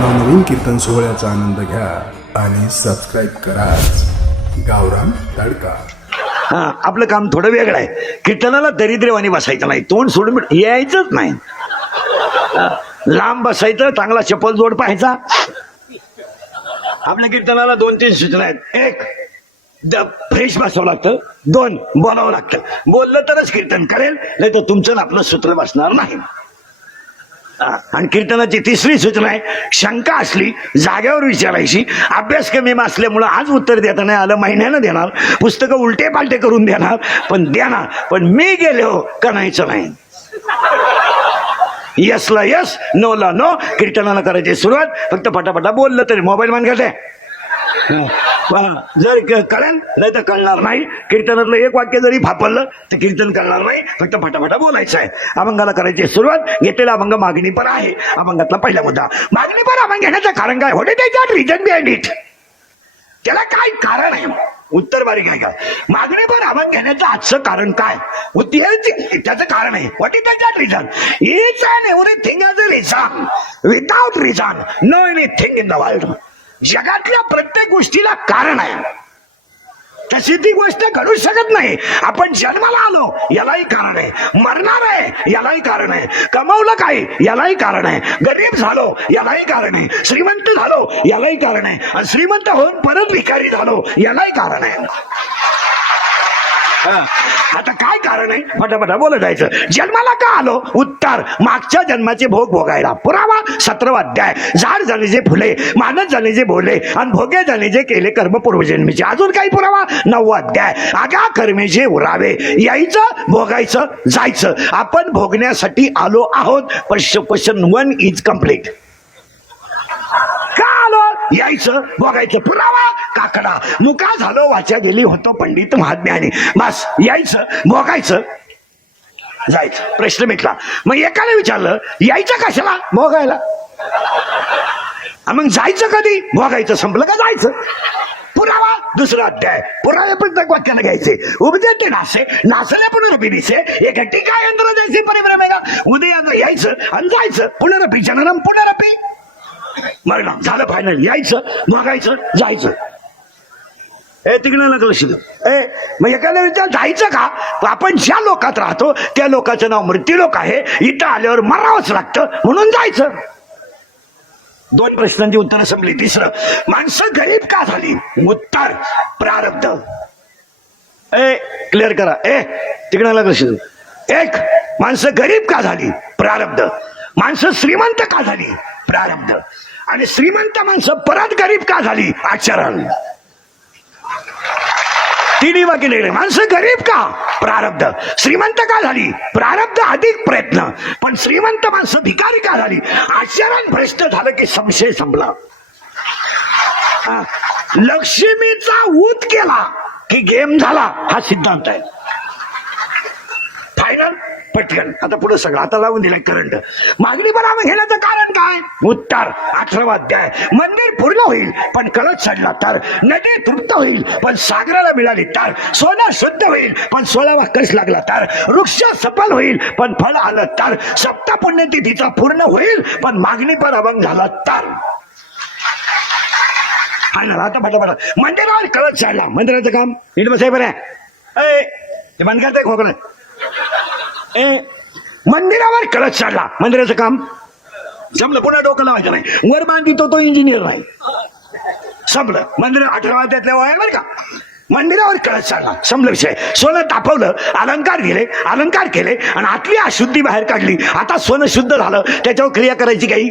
नवनवीन कीर्तन सोहळ्याचा आनंद घ्या आणि सबस्क्राईब करा. गावराम तडका. हा आपलं काम थोडं वेगळं आहे. कीर्तनाला दरिद्रवाणी बसायचं नाही. तोंड सोडून यायचंच नाही. लांब बसायचं चांगला चप्पल जोड पाहायचा. आपल्या कीर्तनाला दोन तीन सूचना आहेत. एक द फ्रेश बसावं लागतं. दोन बोलावं लागतं. बोललं तरच कीर्तन करेल नाही तर तुमचं आपलं सूत्र बसणार नाही. आणि कीर्तनाची तिसरी सूचना आहे शंका असली जागेवर विचारायची अभ्यास कमी असल्यामुळं आज उत्तर देता नाही आलं महिन्यानं देणार पुस्तकं उलटे पालटे करून देणार पण देणार पण मी गेले हो करायचं नाही यसला यस नोला नो कीर्तनाला करायची सुरुवात फक्त पटापटा बोललं तरी मोबाईल मान करते. जर कळेल नाही तर कळणार नाही. कीर्तनातलं एक वाक्य जरी फापरलं तर कीर्तन करणार नाही. फक्त फटाफटा बोलायचं आहे. अभंगाला करायची सुरुवात घेतलेला अभंग मागणी पण आहे. अभंगातला पहिला मुद्दा. मागणी पण अभंग घेण्याचं कारण काय? होते त्याच्यात रिजन बिहाइंड इट त्याला काय कारण आहे? उत्तर बारीक आहे का? मागणी पण अभंग घेण्याचं आजचं कारण काय? त्याचं कारण आहे. What is that reason I everything has a reason without reason no anything in the world जगातल्या प्रत्येक गोष्टीला कारण आहे. तशी ती गोष्ट घडू शकत नाही. आपण जन्माला आलो यालाही कारण आहे. मरणार आहे यालाही कारण आहे. कमवलं काय यालाही कारण आहे. गरीब झालो यालाही कारण आहे. श्रीमंत झालो यालाही कारण आहे. आणि श्रीमंत होऊन परत भिकारी झालो यालाही कारण आहे. आता काय कारण आहे? फटाफटा बोलत जायचं. जन्माला का आलो? उत्तर मागच्या जन्माचे भोग भोगायला. पुरावा सतरावा अध्याय. झाड झाले जे फुले मानस झाले जे बोले आणि भोगे झाले जे केले कर्म पूर्वजन्मीचे. अजून काही पुरावा? नववा अध्याय. आगा कर्मेचे उरावे. यायचं भोगायचं जायचं. आपण भोगण्यासाठी आलो आहोत. पण क्वेश्चन वन इज कंप्लीट का आलो? यायचं बघायचं पुरावा काकडा. मुका झालो वाचा गेली होतो पंडित महात्म्याने? बस यायचं भोगायचं जायचं. प्रश्न मिटला. मग एकाने विचारलं यायचं कशाला? भोगायला मग जायचं कधी? भोगायचं संपलं का जायचं? पुरावा दुसरा अध्याय. पुरावे प्रत्येक वाक्याला घ्यायचे. उद्या ते नासे नाचल्या पुनरपिनिसे एक टीका यंत्र द्यायचे परिभ्रम आहे का यायचं आणि जायचं. पुनरपी जननम पुनरपी मग झालं फायनल यायचं मागायचं जायचं. ए तिकडे नका लक्ष देऊ. ए मग एखाद्या विचार जायचं का? आपण ज्या लोकात राहतो त्या लोकाचं नाव मृत्यूलोक आहे. इथं आल्यावर मरावंच लागतं. म्हणून जायचं. दोन प्रश्नांची उत्तरं संपली. तिसरं माणसं गरीब का झाली? उत्तर प्रारब्ध. ए क्लिअर करा. ए तिकडे लक्ष देऊ. एक माणसं गरीब का झाली? प्रारब्ध. माणसं श्रीमंत का झाली? प्रारब्ध. आणि श्रीमंत माणसं परत गरीब का झाली? आचरण. तिन्ही वाक्य गेले माणसं गरीब का? प्रारब्ध. श्रीमंत का झाली? प्रारब्ध अधिक प्रयत्न. पण श्रीमंत माणसं भिकारी का झाली? आचरण भ्रष्ट झालं की संशय संपला. हा. लक्ष्मीचा ऊत केला की गेम झाला हा सिद्धांत आहे. पटकन. आता पुढे सगळं. आता लावून दिलाय करंट मागणी बनावं घेण्याचं कारण काय? उत्तर अठरावा अध्याय. मंदिर पूर्ण होईल पण कळत चढला तर. नदी तृप्त होईल पण सागराला मिळाली तर. सोनं शुद्ध होईल पण सोळावा कस लागला तर. वृक्ष सफल होईल पण फळ आलं तर. सप्त पुण्यतिथीचा पूर्ण होईल पण मागणी पण अभंग झाला तर. आता आता बरं मंदिरावर कळत चढला मंदिराचं काम? नीट बसाय बरं. ते बंद करताय खोकलं. ए मंदिरावर कळत चढला मंदिराचं काम? जमलं पुन्हा डोकं लावायचं नाही. वर बांधितो तो इंजिनियर नाही. संपलं. मंदिर अठरा त्यातल्या वया बरं का? मंदिरावर कळत चालला. संपलं विषय. सोनं तापवलं अलंकार दिले अलंकार केले आणि आतली अशुद्धी बाहेर काढली. आता सोनं शुद्ध झालं. त्याच्यावर क्रिया करायची काही?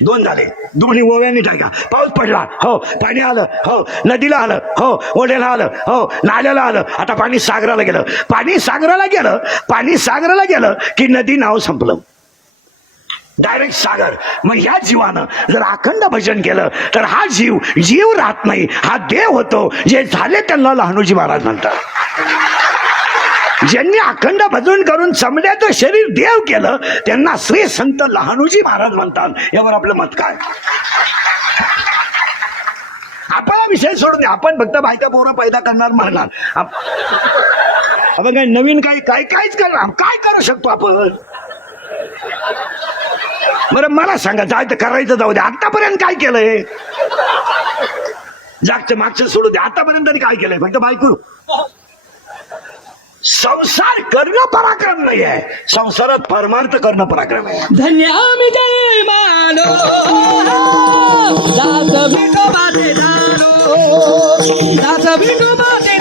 दोन झाले. दोन्ही ओव्याने टाका पाऊस पडला. हो पाणी आलं. हो नदीला आलं. हो ओढ्याला आलं. हो नाल्याला आलं. आता पाणी सागराला गेलं. पाणी सागराला गेलं. पाणी सागराला गेलं की नदी नाव संपलं. डायरेक्ट सागर. मग ह्या जीवानं जर अखंड भजन केलं तर हा जीव जीव राहत नाही. हा देव होतो. जे झाले त्यांना लहानोजी महाराज म्हणतात. ज्यांनी अखंड भजन करून चमड्याचं शरीर देव केलं त्यांना श्री संत लहानोजी महाराज म्हणतात. यावर आपलं मत काय? आपण विषय सोडून द्या. आपण फक्त बायका पोरं पैदा करणार म्हणणार. आपण काय नवीन काही काय काहीच करणार. काय करू शकतो आपण? बरं मला सांगा जाय तर करायचं जाऊ दे. आतापर्यंत काय केलंय? जागचं मागचं सोडू दे. आतापर्यंत तरी काय केलंय? फक्त बायको. संसार करणं पराक्रम नाही आहे संसारात परमार्थ करणं पराक्रम आहे धन्यामी जय मानो। विठोबाचे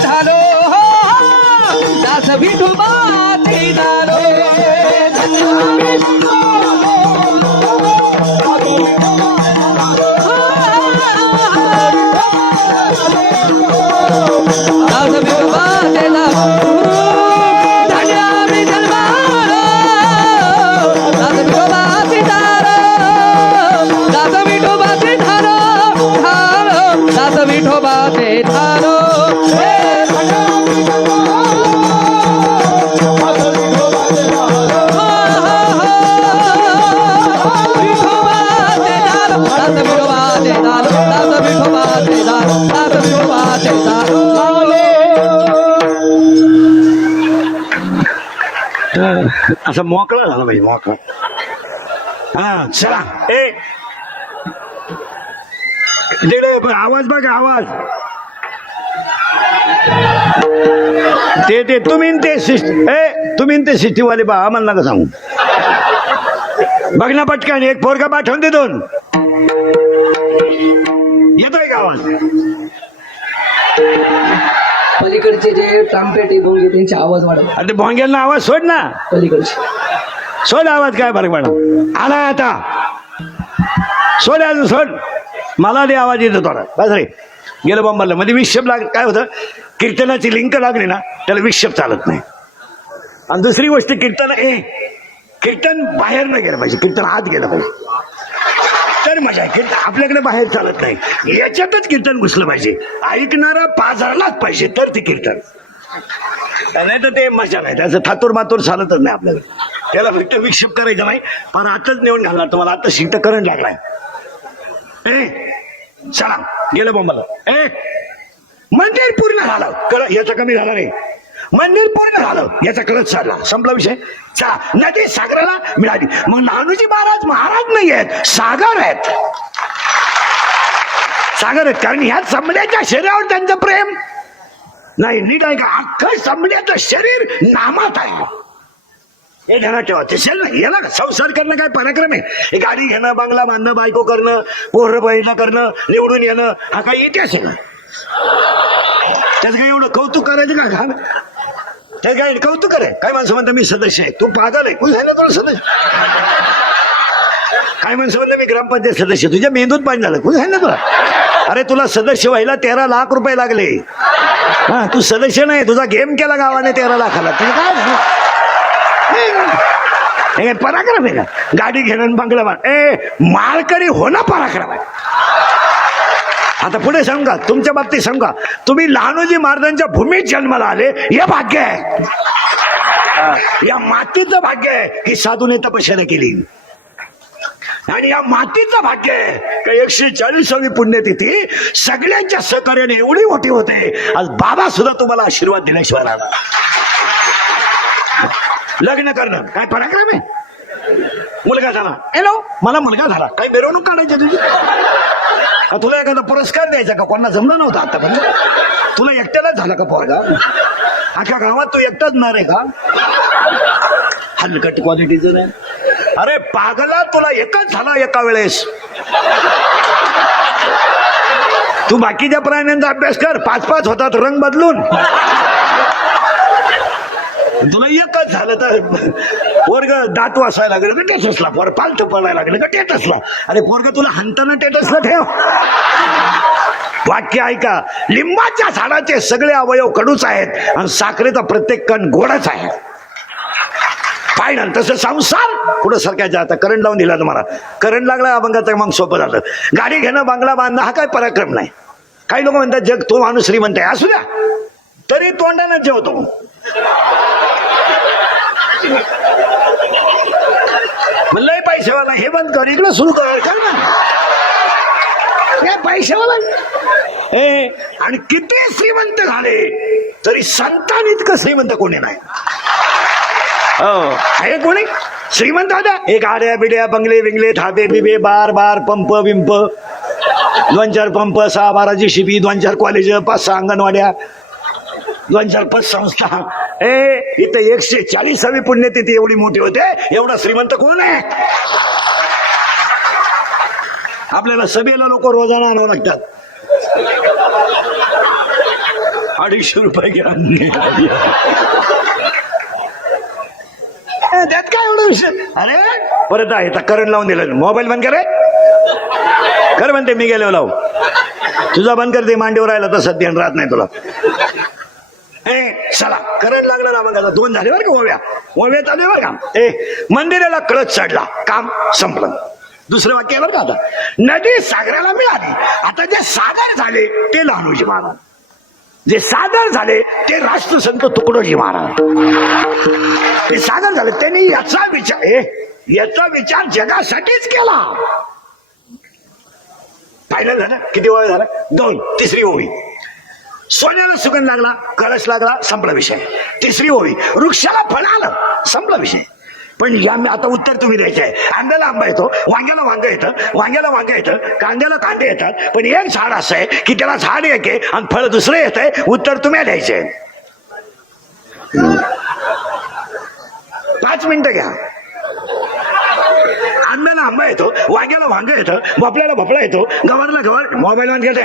असं मोकळं झालं पाहिजे मोकळं. हा चला. ए! तिकडे पण आवाज बघा आवाज. ते ते तुम्ही ते सिस्ट ए तुम्ही ते सिस्टीवाले बा आम्हाला नका सांगू. बघ ना पटकन एक पोरगा पाठवून दे दोन. येतोय का आवाज? पलीकडचे जे ट्रम्पेट भोंगे त्यांचे आवाज वाढव. अरे ते भोंग्यांना आवाज सोड ना. पलीकडचे. सोड आवाज काय फरक पडा आला आता. सोड अजून सोड. मला ते आवाज येतो थोडा बस रे. गेलं बंबरला. मध्ये विक्षेप लाग काय होतं? कीर्तनाची लिंक लागली ना त्याला विक्षेप चालत नाही. आणि दुसरी गोष्ट कीर्तन ए कीर्तन बाहेर नाही गेलं पाहिजे. कीर्तन आत गेलं पाहिजे. तर मजा आहे. कीर्तन आपल्याकडे बाहेर चालत नाही. याच्यातच कीर्तन घुसलं पाहिजे. ऐकणारा पाजारलाच पाहिजे. तर ते कीर्तन. नाही तर ते मजा नाही. त्याचं थातूर मातूर चालतच नाही आपल्याला. त्याला फक्त विक्षेप करायचा नाही पण आताच नेऊन घालणार तुम्हाला. आता शिक्त करंट लागलाय ए चला. गेलं बोंबाला. ए मंदिर पूर्ण झालं. कळ याचा कमी झाला नाही. मंदिर पूर्ण झालं. याचा कळत चालला. संपला विषय? चा नदी सागराला मिळाली. मग नानूजी महाराज महाराज नाही आहेत. सागर आहेत. सागर आहेत. कारण ह्या संबल्याच्या शरीरावर त्यांचं प्रेम. नाही नीट आहे का अख्खं संबल्याचं शरीर नामात आहे. हे ध्यानात ठेवा. ते शेल याला संसार करणं काय पराक्रम आहे? गाडी घेणं बंगला बांधणं बायको करणं पोरं पहिलं करणं निवडून येणं हा काही इतिहास आहे ना त्याच काय एवढं कौतुक करायचं का? घाल त्याचं काय कौतुक आहे? काय माणसं म्हणतं मी सदस्य आहे. तू पागल आहे. कोण झालं तुला सदस्य? काय माणसं म्हणतं मी ग्रामपंचायत सदस्य तुझ्या मेंदूत पाणी झालं. कोण झालं तुला? अरे तुला सदस्य व्हायला तेरा लाख रुपये लागले. हा तू सदस्य नाही तुझा गेम केला गावाने तेरा लाखाला. तुझं काय झालं? हे पराक्रम आहे का? गाडी घेणं बंगलं बंगला बांध. ए माळकरी होणं पराक्रम आहे. आता पुढे सांगा तुमच्या बाबतीत सांगा. तुम्ही लहानोजी महाराजांच्या भूमीत जन्माला आले हे भाग्य आहे. या मातीचं भाग्य आहे की साधूने तपश्चर्या केली. आणि या मातीचं भाग्य आहे का एकशे चाळीसावी पुण्यतिथी सगळ्यांच्या सहकार्याने एवढी मोठी होते. आज बाबा सुद्धा तुम्हाला आशीर्वाद दिल्याशिवाय राहणार लग्न करणं. काय पराक्रम आहे? मुलगा झाला. हॅलो मला मुलगा झाला. काय मिरवणूक काढायची तुझी? का तुला एखादा पुरस्कार द्यायचा का? कोणाला जमला नव्हता आतापर्यंत. तुला एकट्यालाच झाला का पोरगा? अख्या गावात तू एकटाच ना रे का? हलकट क्वालिटीचं नाही अरे पागला तुला एकच झाला एका वेळेस. तू बाकीच्या प्राण्यांचा अभ्यास कर पाच पाच होतात रंग बदलून. तुला एकच झालं तर वर्ग दात वासायला लागलं का टेटसला? पोर पालत पडायला लागलं का टेटसला? अरे पोरग तुला हंताना टेटसला ठेव. वाक्य ऐका लिंबाच्या झाडाचे सगळे अवयव कडूच आहेत आणि साखरेचा प्रत्येक कण गोडच आहे. फायनल तसं संसार पुढं सरकायचं आता करंट लावून दिला तुम्हाला. करंट लागला अभंगाचं मग सोपं झालं गाडी घेणं बांगला बांधणं हा काय पराक्रम नाही. काही लोक म्हणतात जग तो माणूस श्रीमंत आहे. असू द्या. तरी तोंडानं जेवतो. लय पैसेवाला हे बंद कर इकडं सुरू कर. ना काय पैसेवाला आणि किती श्रीमंत झाले तरी संतान इतकं श्रीमंत कोणी नाही. आहे कोणी? श्रीमंत होत्या? हे गाड्या बिड्या बंगले बिंगले थाबे बिबे बार बार पंप बिंप दोन चार पंप सहा बारा जी शिबी दोन चार कॉलेज पाच सहा अंगणवाड्या. दोन चार पाच संस्था. ए इथं एकशे चाळीसावी पुण्यतिथी एवढी मोठी होते. एवढा श्रीमंत कोण आहे? आपल्याला सभेला लोक रोजाना आणावं लागतात. अडीचशे रुपये घ्या. त्यात काय एवढं विषय? अरे? परत आहे आता करंट लावून दिलं. मोबाईल बंद करे कर म्हणते मी गेलो लावू तुझा बंद कर ते मांडीवर राहिला तर सध्या राहत नाही तुला. ए चला. करंट लागलं ना मग आता. दोन झाले बरं का ओव्या? ओव्या चालू आहे बरं का? ए मंदिराला कळत चढला. काम संपलं. दुसरं वाक्य आहे बरं का आता? नदी सागराला मिळाली. आता जे सागर झाले ते लहानोजी महाराज. जे सादर झाले ते राष्ट्रसंत तुकडोजी महाराज. ते सागर झाले त्यांनी याचा विचार ए याचा विचार जगासाठीच केला. फायनल झालं? किती वेळ झाला? दोन तिसरी ओळी. सोन्याला सुगंध लागला कळस लागला संपला विषय. तिसरी ओळी वृक्षाला फळ आलं संपला विषय. पण या आता उत्तर तुम्ही द्यायचे. आहे आंब्याला आंबा येतो वांग्याला वांग येतं वांग्याला वांग येतं कांद्याला कांदे येतात पण एक झाड असं आहे की त्याला झाड एक आहे आणि फळ दुसरं येत आहे उत्तर तुम्ही द्यायचे. पाच मिनिटं घ्या. आंब्याला आंबा येतो वांग्याला वांग येतं भोपळ्याला भोपळा येतो गवारला गवार मोबाईल वन घेते.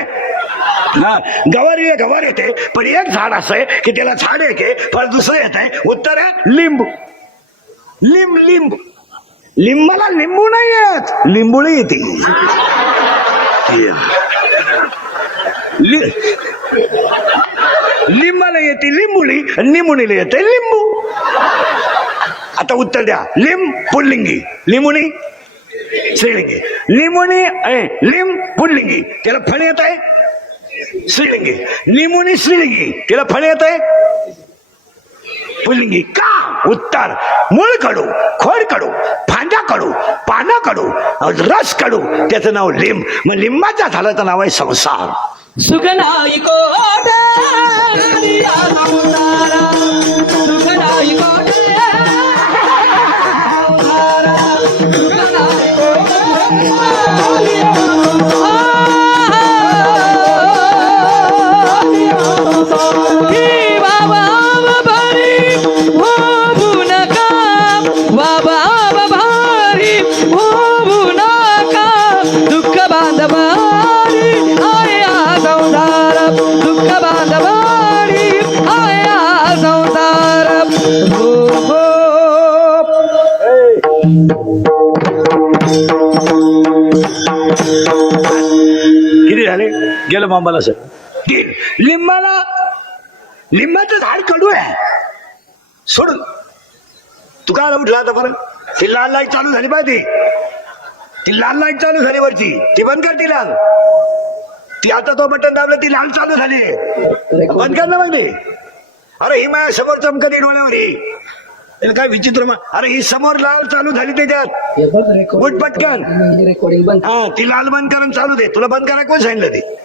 हा गवारीला गवार येते पण एक झाड असं आहे की त्याला झाड एक आहे फळ दुसरं येत आहे उत्तर आहे लिंबू. लिंब लिंब. लिंबाला लिंबू नाही येत लिंबुळी येते. लिंबाला येते लिंबुळी आणि येते लिंबू. आता उत्तर द्या. लिंब पुल्लिंगी. लिंबुणी? श्रीलिंगी लिंबुणी लिंब पुल्लिंगी. त्याला फळ येत आहे? श्रीलिंगी लिंबुणी श्रीलिंगी त्याला फळ येत आहे? पुल्लिंगी. का? उत्तर. मूळ कडू खोड कडू फांद्या कडू पानं कडू रस कडू. त्याचं नाव लिंब. मग लिंबाच्या झाडाचं नाव आहे संसार. सुखनाई मांबाला सर लिंबाला लिंबाचं झाड कडू आहे. सोडून तू काय उठला आता बरं ती लाल लाइट चालू झाली पाहिजे ती. लाल लाइट चालू झाली वरची. ती बंद कर ती लाल. ती आता तो बटन दाबलं ती लाल चालू झाली. बंद कर ना मग ती. अरे ही माझ्यासमोर चमकती डोळ्यावर काय विचित्र मा- अरे ही समोर लाल चालू झाली त्याच्यात. उठ पटकन. हा ती लाल बंद करून चालू दे. तुला बंद करायला कोण सांगितलं ते?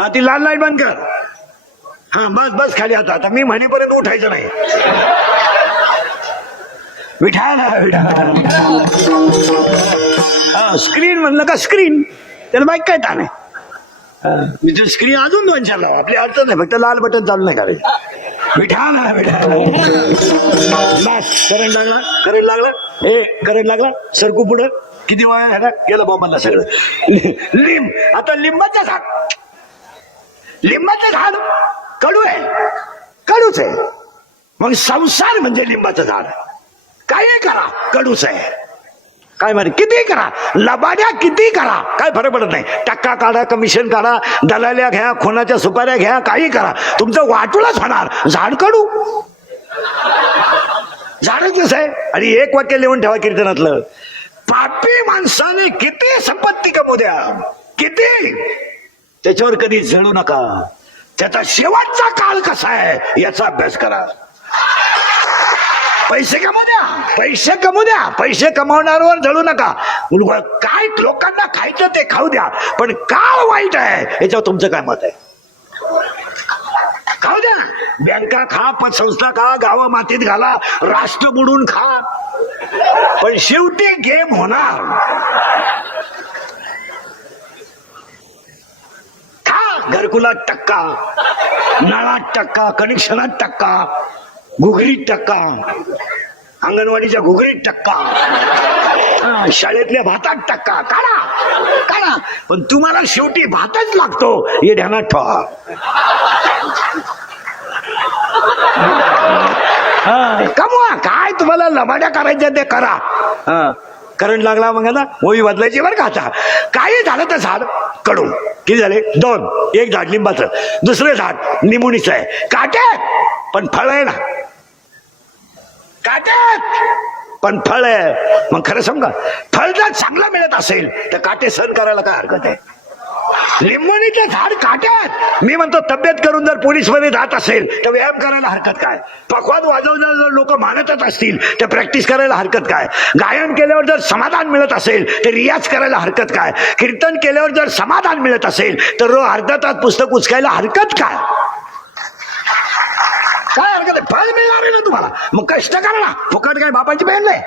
हा ती लाल लाइट बंद कर. हा बस बस खाली आता. आता मी म्हणेपर्यंत उठायचं नाही. विठाला हा स्क्रीन म्हणलं का स्क्रीन त्याला बाईक काय ताण आहे? स्क्रीन अजून दोन चार लावा. आपली अडचण नाही फक्त लाल बटन चालू नाही करायचं. विठाला विठाला. बस करंट लागला? करंट लागला? हे करंट लागला? सरकू पुढं. किती वाया झाला? गेलं बाबांना सगळं. लिंब. आता लिंबाचा साठ लिंबाचं झाड कडू आहे. कडूच आहे. मग संसार म्हणजे लिंबाचं झाड. काय करा? कडूच आहे. काय मारे किती करा? लबाड्या किती करा? काय फरक पडत नाही. टक्का काढा कमिशन काढा दलाल्या घ्या खुनाच्या सुपाऱ्या घ्या काही करा. तुमचं वाटूलाच होणार. झाड कडू. झाडच आहे? आणि एक वाक्य लिहून ठेवा कीर्तनातलं. पापी माणसाने किती संपत्ती कमवू द्या. किती? त्याच्यावर कधी झळू नका. त्याचा शेवटचा काल कसा आहे याचा अभ्यास करा. पैसे कमवू द्या पैसे कमवू द्या. पैसे कमावणाऱ्यावर जळू नका. काय लोकांना खायचं ते खाऊ द्या पण का वाईट आहे याच्यावर तुमचं काय मत आहे? खाऊ द्या. बँका खा पतसंस्था खा गावा मातीत घाला राष्ट्र बुडून खा. पण शेवटी गेम होणार का घरकुलात टक्का नळात टक्का कनेक्शनात टक्का घुगरीत टक्का अंगणवाडीच्या घुगरीत टक्का शाळेतल्या भातात टक्का. काढा काढा. पण तुम्हाला शेवटी भातच लागतो हे ध्यानात ठेवा. कमवा काय तुम्हाला लबाड्या करायच्या ते करा. हा, करंट लागला मग आता. होई बदलायची बरं का आता. काही झालं तर झाड? कडून किती झाले? दोन. एक झाड लिंबाचं. दुसरं झाड निमुनीचं आहे. काटे पण फळ आहे ना. काट्यात पण फळ आहे. मग खरं समजा फळ जर चांगलं मिळत असेल तर काटे सहन करायला काय हरकत आहे? लिंबणीचं झाड काट्यात. मी म्हणतो तब्येत करून जर पोलीसमध्ये जात असेल तर व्यायाम करायला हरकत काय? पकवाद वाजवणार जर लोक मानतच असतील तर प्रॅक्टिस करायला हरकत काय? गायन केल्यावर जर समाधान मिळत असेल तर रियाज करायला हरकत काय? कीर्तन केल्यावर जर समाधान मिळत असेल तर रो अर्धा तास पुस्तक उचकायला हरकत काय? काय हरकत आहे? फळ मिळणार आहे ना तुम्हाला? मग कष्ट करा ना. फुकट काय बापाची बहीण नाही.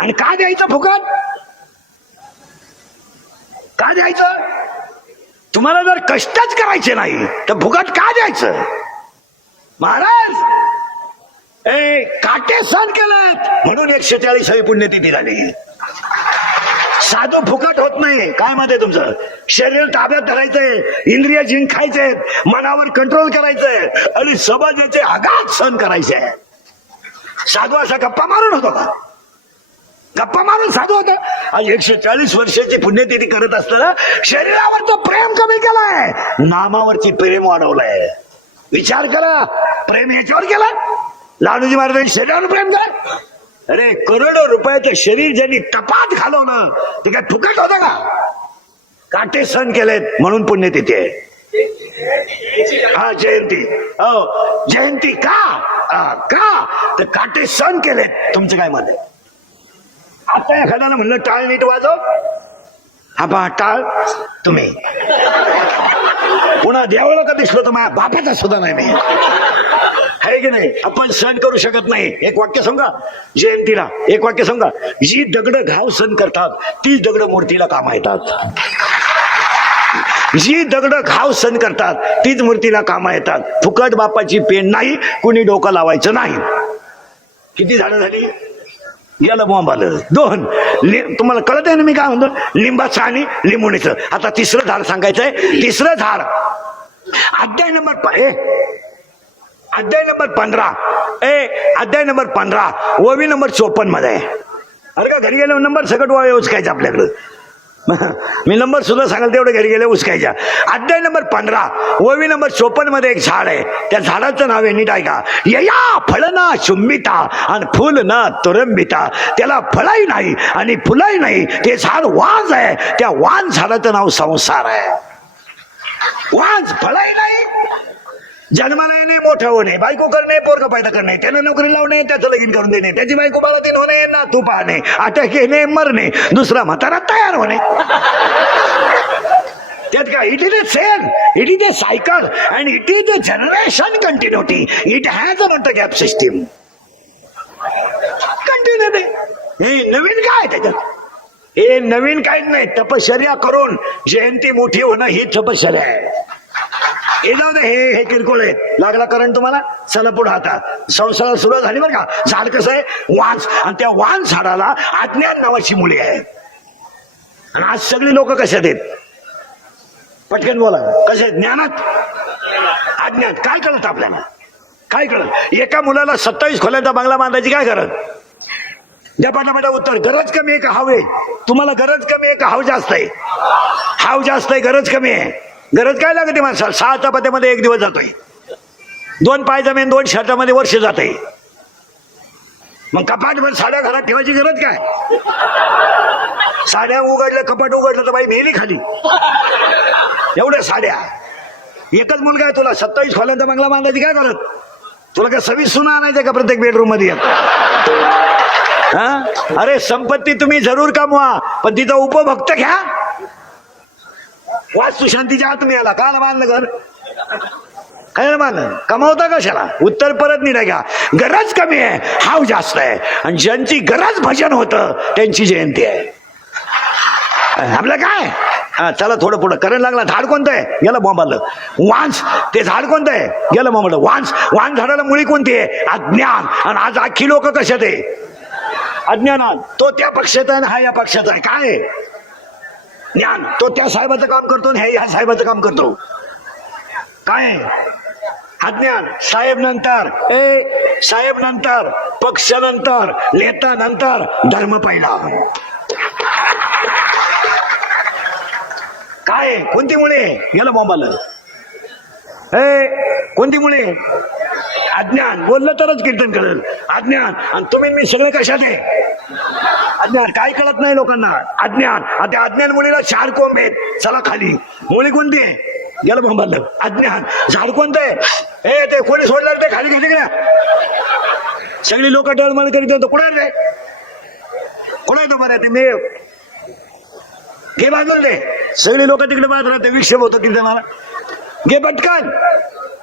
आणि का द्यायचं फुकट? का द्यायचं? तुम्हाला जर कष्टच करायचे नाही तर फुकट का द्यायचं? महाराज ए काटे सण केलं म्हणून एकशे चाळीस हवी पुण्यतिथी झाली. साधं फुकट होत नाही. काय म्हणते तुमचं? शरीर ताब्यात धरायचंय इंद्रिय जिंकायचे मनावर कंट्रोल करायचंय आणि समाजाचे आघात सहन करायचे साधू असा गप्पा मारून होतो का? गप्पा मारून साधू होत एकशे चाळीस वर्षाची पुण्यतिथी करत असताना शरीरावर तो प्रेम कमी केलाय. नामावरची प्रेम वाढवलंय. विचार करा. प्रेम याच्यावर केला लालूजी महाराजांनी शरीरावर प्रेम केलं अरे करोडो रुपयाचं शरीर ज्यांनी तपात घालवलं ते काय फुकट होतं का? काटे सण केलेत म्हणून पुण्यतिथी आहे. हा जयंती. हो जयंती का? हा, का? तर काटे सण केलेत. तुमचं काय मत आहे? आता एखाद्याला म्हणलं टाळ नीट वाजव. हा बा टाळ. तुम्ही. पुन्हा देवळं का दिसलो तर माझ्या बापाचा सुद्धा नाही मी. आहे की नाही? आपण सण करू शकत नाही. एक वाक्य सांगा. जयंतीला एक वाक्य सांगा. जी दगड घाव सण करतात तीच दगड मूर्तीला कामा येतात जी दगड घाव सण करतात तीच मूर्तीला कामा येतात फुकट बापाची पेन नाही कुणी डोकं लावायचं नाही. किती झाडं झाली? याला बॉम्ब आलं. दोन लि- तुम्हाला कळत आहे ना मी काय म्हणतो? लिंबाचं आणि लिंबुणीचं. आता तिसरं झाड सांगायचंय. तिसरं झाड. अध्याय नंबर प- ए अध्याय नंबर पंधरा. ए अध्याय नंबर पंधरा. ओवी नंबर चोपन्नमध्ये आहे. अरे का घरी गेल्यावर नंबर सकट वा उचकायचा आपल्याकडं. मी नंबर सुद्धा सांगाल तेवढं घरी गेले उचकायच्या. अध्याय नंबर पंधरा ओवी नंबर चोपन्नमध्ये एक झाड आहे. त्या झाडाचं नाव आहे नीट ऐका यया फळ ना शुंबिता आणि फुल ना तुरंबिता त्याला फळही नाही आणि फुलही नाही. ते झाड वाज आहे. त्या वाज झाडाचं नाव संसार आहे. वाज फळही नाही जन्माला येणे मोठं होणे बायको करणे पोरग पैदा करणे त्याला नोकरी लावणे त्याचं लगीन करून देणे त्याची बायको बाळातीन होणे ना तू पाहणे अटक येणे मरणे दुसरा म्हातारा तयार होणे. त्यात काय? It is a same it is a cycle and it is a generation continuity it has a म्हणतं गॅप सिस्टीम कंटिन्युटी हे नवीन काय त्याच्यात? हे नवीन काहीच नाही. तपश्चर्या करून जयंती मोठी होणं ही तपश्चर्या आहे. हे जाऊ दे हे हे किरकोळ आहे लागला करंट तुम्हाला? चला पुढे हातात संसार सुरुवात झाली बरं का? झाड कसं आहे? वाच आणि त्या वान झाडाला अज्ञान नावाची मुली आहे आणि आज सगळी लोक कशात आहेत? पटकन बोला. कसे ज्ञानात? अज्ञात. काय कळत आपल्याला? काय कळत? एका मुलाला सत्तावीस खोल्यांचा बांगला बांधायची काय गरज? झपाटापटा उत्तर. गरज कमी आहे का? हाव आहे. तुम्हाला गरज कमी आहे का? हाव जास्त आहे. हाव जास्त आहे. गरज कमी आहे. गरज काय लागते माणसाला सहा चपात्यामध्ये एक दिवस जातोय. दोन पाय जमीन दोन शर्टामध्ये वर्ष जात आहे मग कपाटभर साड्या घरात ठेवायची गरज काय? साड्या उघडल्या कपाट उघडलं तर बाई मेली खाली. एवढ्या साड्या. एकच मुलगा आहे तुला सत्तावीस खोल्यांचा बंगला बांधायची काय करत तुला काय सव्वीस सुना आणायचं का प्रत्येक बेडरूममध्ये हा? अरे संपत्ती तुम्ही जरूर कमवा पण तिचा उपभोक्त घ्या. वास्तू शांतीच्या आत मिळाला काल मानलं घर? काय मान कमावता कशाला? उत्तर परत निरा घ्या. गरज कमी आहे. हाव जास्त आहे. आणि ज्यांची गरज भजन होतं त्यांची जयंती आहे. आपलं काय? हा चला थोडं पुढं. करंट लागला. झाड कोणतं आहे? गेलं बॉम्बालं वांस. ते झाड कोणतं आहे? गेलं बॉम्बालं वांस. वांस झाडाला मुळी कोणती आहे? अज्ञान. आणि आज अख्खी लोक कशात आहे? अज्ञानात. तो त्या पक्षात आहे हा या पक्षात आहे. काय आहे? ज्ञान. तो त्या साहेबाचं काम करतो हे ह्या साहेबाचं काम करतो. काय? आहे? अज्ञान साहेब नंतर. ए. साहेब नंतर. पक्ष नंतर. नेता नंतर. धर्म पहिला. काय? कोणती मुळे? गेलं बॉम्बाला ए. कोणती मुळे? अज्ञान. बोललं तरच कीर्तन करेल. अज्ञान. आणि तुम्ही मी सगळे कशात आहे? अज्ञान. काय कळत नाही लोकांना. अज्ञान. आता त्या अज्ञान मुलीला चार कोंब आहेत चला खाली. मुली कोणती आहे? गेलं बॉम्बाला अज्ञान. झाड कोणतं आहे? ए ते कोणी सोडलं ते? खाली खाली का सगळी लोक डळमळ करीत होतो. कुठे रे? कुठे येतो बरं? ते मी घे बाजूला रे सगळी लोक तिकडे बाजूला राहते. विक्षेप होतो मला. घे पटकन.